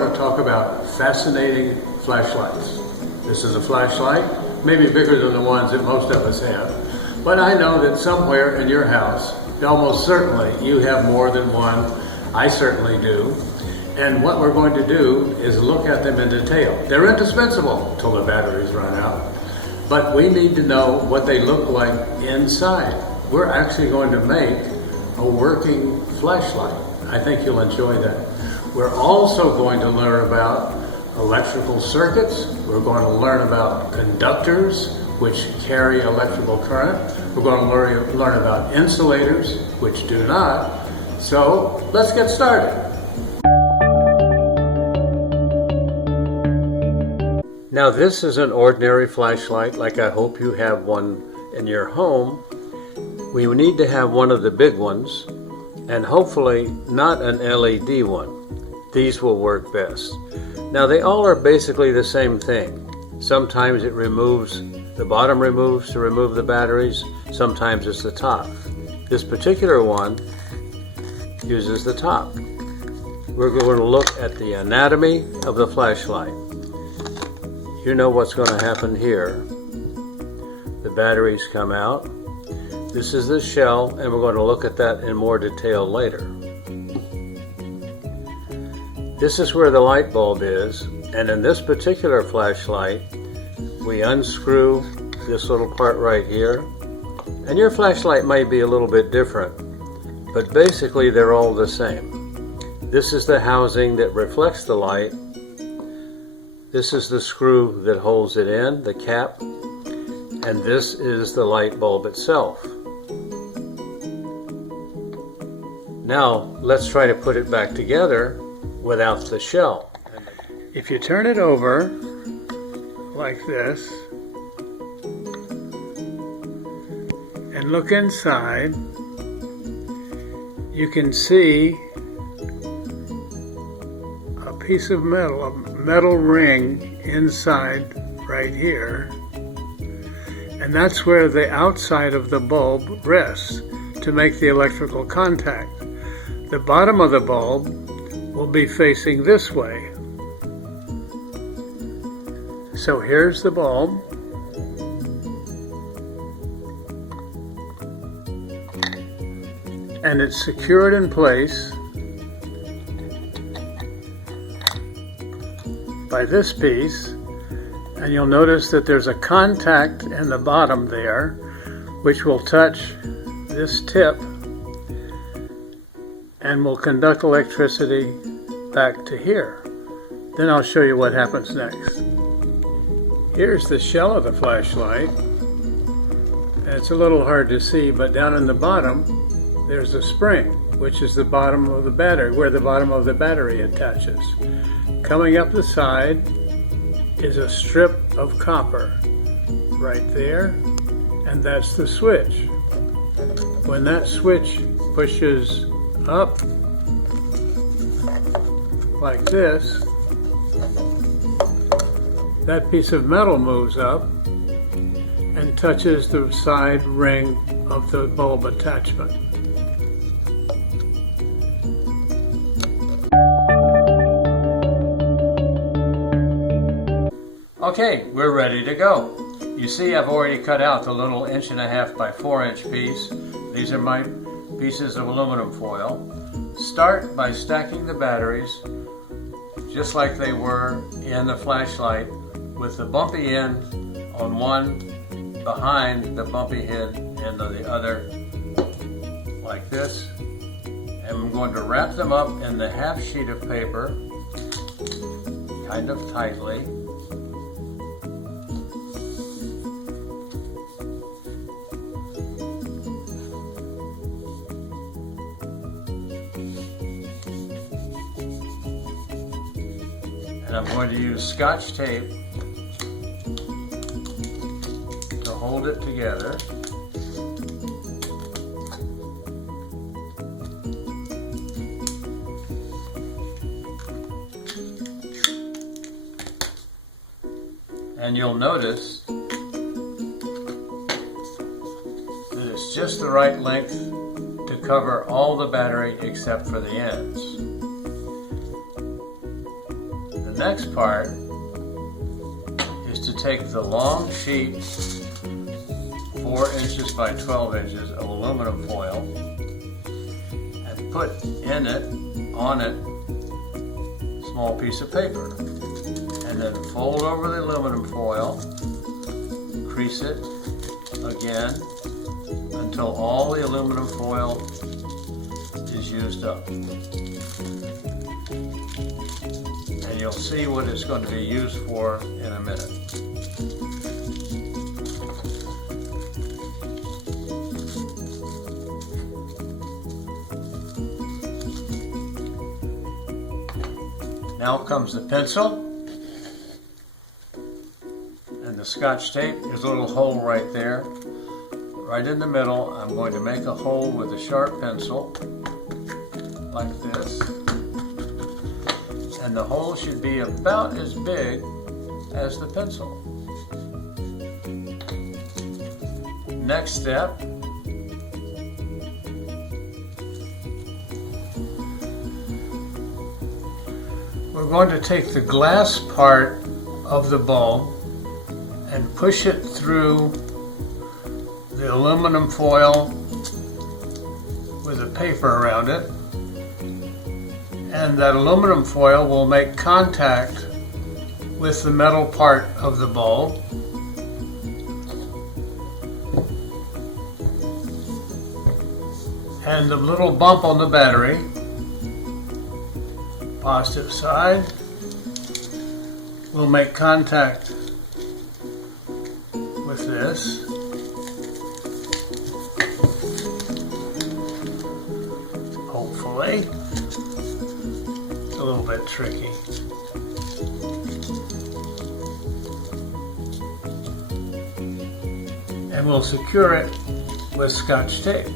want to talk about fascinating flashlights. This is a flashlight, maybe bigger than the ones that most of us have, but I know that somewhere in your house, almost certainly you have more than one. I certainly do. And what we're going to do is look at them in detail. They're indispensable until the batteries run out, but we need to know what they look like inside. We're actually going to make a working flashlight. I think you'll enjoy that. We're also going to learn about electrical circuits. We're going to learn about conductors, which carry electrical current. We're going to learn about insulators, which do not. So let's get started. Now this is an ordinary flashlight, like I hope you have one in your home. We need to have one of the big ones, and hopefully not an LED one. These will work best. Now they all are basically the same thing. Sometimes it removes, the bottom removes to remove the batteries, sometimes it's the top. This particular one uses the top. We're going to look at the anatomy of the flashlight. You know what's going to happen here. The batteries come out. This is the shell, and we're going to look at that in more detail later. This is where the light bulb is, and in this particular flashlight, we unscrew this little part right here. And your flashlight might be a little bit different, but basically they're all the same. This is the housing that reflects the light. This is the screw that holds it in, the cap, and this is the light bulb itself. Now let's try to put it back together without the shell. If you turn it over like this and look inside, you can see a piece of metal, a metal ring inside right here, and that's where the outside of the bulb rests to make the electrical contact. The bottom of the bulb will be facing this way. So here's the bulb. And it's secured in place by this piece, and you'll notice that there's a contact in the bottom there which will touch this tip and will conduct electricity back to here. Then I'll show you what happens next. Here's the shell of the flashlight. And it's a little hard to see, but down in the bottom there's a spring, which is the bottom of the battery, where the bottom of the battery attaches. Coming up the side is a strip of copper right there, and that's the switch. When that switch pushes up like this, that piece of metal moves up and touches the side ring of the bulb attachment. Okay, we're ready to go. You see, I've already cut out the little 1.5 by 4 inch piece. These are my pieces of aluminum foil. Start by stacking the batteries just like they were in the flashlight, with the bumpy end on one behind the bumpy end on the other, like this. And I'm going to wrap them up in the half sheet of paper, kind of tightly. And I'm going to use Scotch tape to hold it together. And you'll notice that it's just the right length to cover all the battery except for the ends. next part is to take the long sheet, 4 inches by 12 inches of aluminum foil, and put in it, on it, a small piece of paper. And then fold over the aluminum foil, crease it again until all the aluminum foil is used up. And you'll see what it's going to be used for in a minute. Now comes the pencil. And the Scotch tape. There's a little hole right there. Right in the middle, I'm going to make a hole with a sharp pencil, like this. And the hole should be about as big as the pencil. Next step, we're going to take the glass part of the bulb and push it through the aluminum foil with a paper around it, and that aluminum foil will make contact with the metal part of the bulb. And the little bump on the battery, positive side, will make contact with this. Hopefully. It's a little bit tricky. And we'll secure it with Scotch tape.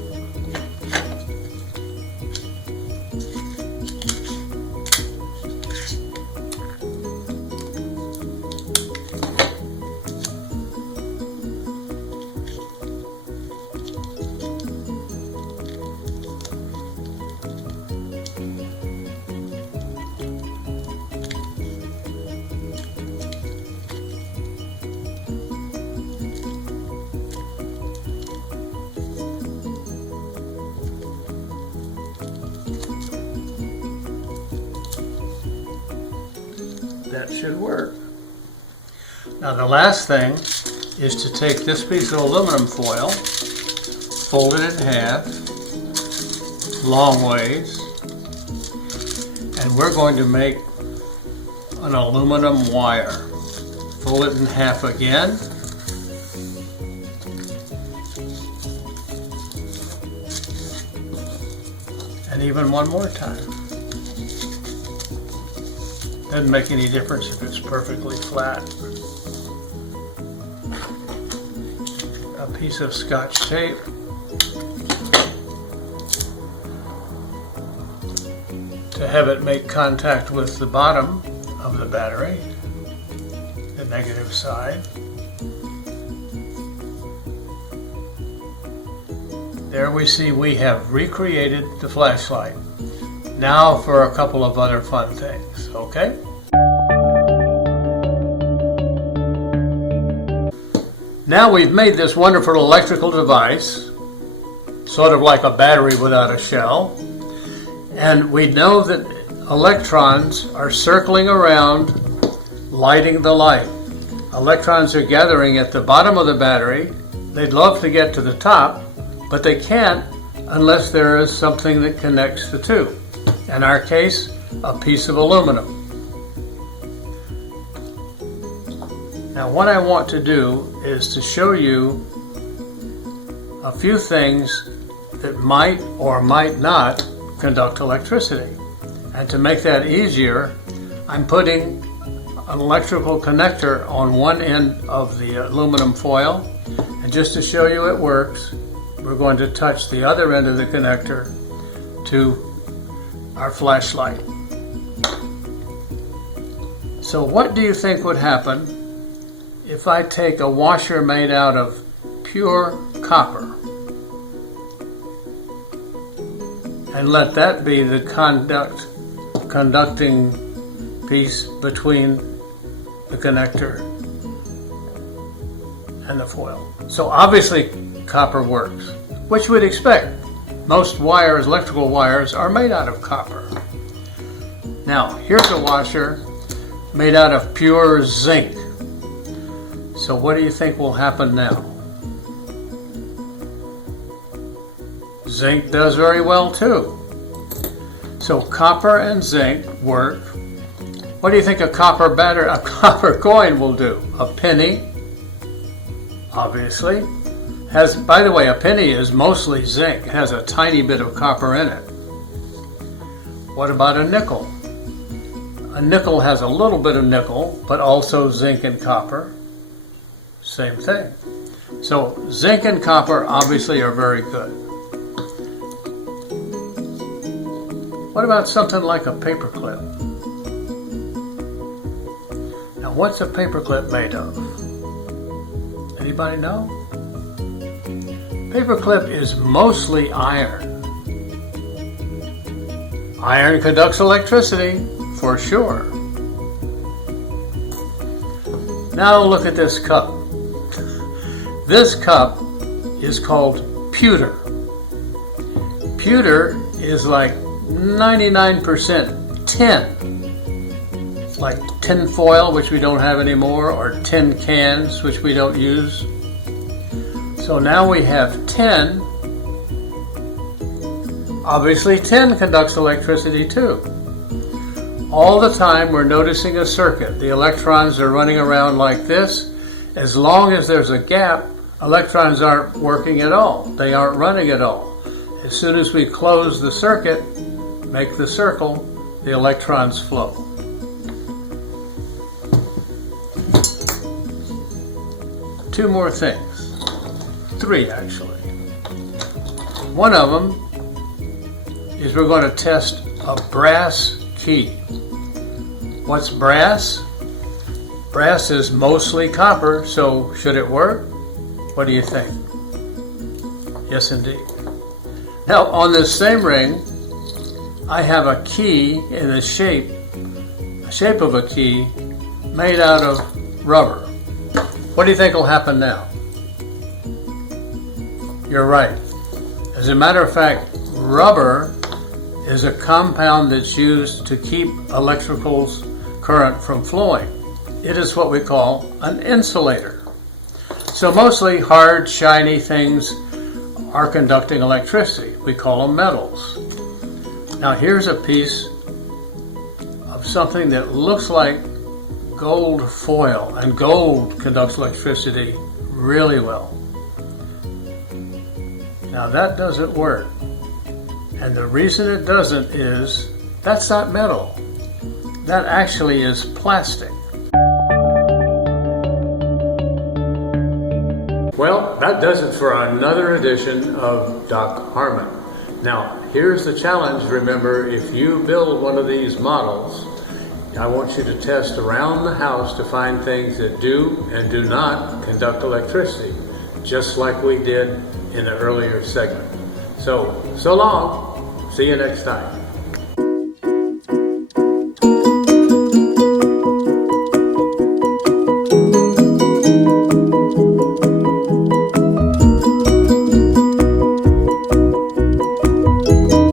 That should work. Now the last thing is to take this piece of aluminum foil, fold it in half, long ways, and we're going to make an aluminum wire. Fold it in half again, and even one more time. Doesn't make any difference if it's perfectly flat. A piece of Scotch tape. To have it make contact with the bottom of the battery, the negative side. There we see we have recreated the flashlight. Now for a couple of other fun things, okay? Now we've made this wonderful electrical device, sort of like a battery without a shell, and we know that electrons are circling around, lighting the light. Electrons are gathering at the bottom of the battery. They'd love to get to the top, but they can't unless there is something that connects the two. In our case, a piece of aluminum. Now what I want to do is to show you a few things that might or might not conduct electricity. And to make that easier, I'm putting an electrical connector on one end of the aluminum foil. And just to show you it works, we're going to touch the other end of the connector to our flashlight. So what do you think would happen if I take a washer made out of pure copper and let that be the conducting piece between the connector and the foil. So obviously copper works, which we'd expect. Most wires, electrical wires, are made out of copper. Now, here's a washer made out of pure zinc. So what do you think will happen now? Zinc does very well too. So copper and zinc work. What do you think a copper coin will do? A penny, obviously, has, by the way, a penny is mostly zinc. It has a tiny bit of copper in it. What about a nickel? A nickel has a little bit of nickel, but also zinc and copper. Same thing. So zinc and copper obviously are very good. What about something like a paperclip? Now, what's a paperclip made of? Anybody know? Paperclip is mostly iron. Iron conducts electricity, for sure. Now look at this cup. This cup is called pewter. Pewter is like 99% tin. It's like tin foil, which we don't have anymore, or tin cans, which we don't use. So now we have tin. Obviously, tin conducts electricity too. All the time we're noticing a circuit. The electrons are running around like this. As long as there's a gap, electrons aren't working at all. They aren't running at all. As soon as we close the circuit, make the circle, the electrons flow. Two more things. Three, actually. One of them is we're going to test a brass key. What's brass? Brass is mostly copper, so should it work? What do you think? Yes, indeed. Now, on this same ring, I have a key in the shape of a key made out of rubber. What do you think will happen now? You're right. As a matter of fact, rubber is a compound that's used to keep electrical current from flowing. It is what we call an insulator. So mostly hard, shiny things are conducting electricity. We call them metals. Now here's a piece of something that looks like gold foil, and gold conducts electricity really well. Now that doesn't work. And the reason it doesn't is that's not metal. That actually is plastic. Well, that does it for another edition of Doc Harmon. Now, here's the challenge. Remember, if you build one of these models, I want you to test around the house to find things that do and do not conduct electricity, just like we did in the earlier segment. So long. See you next time.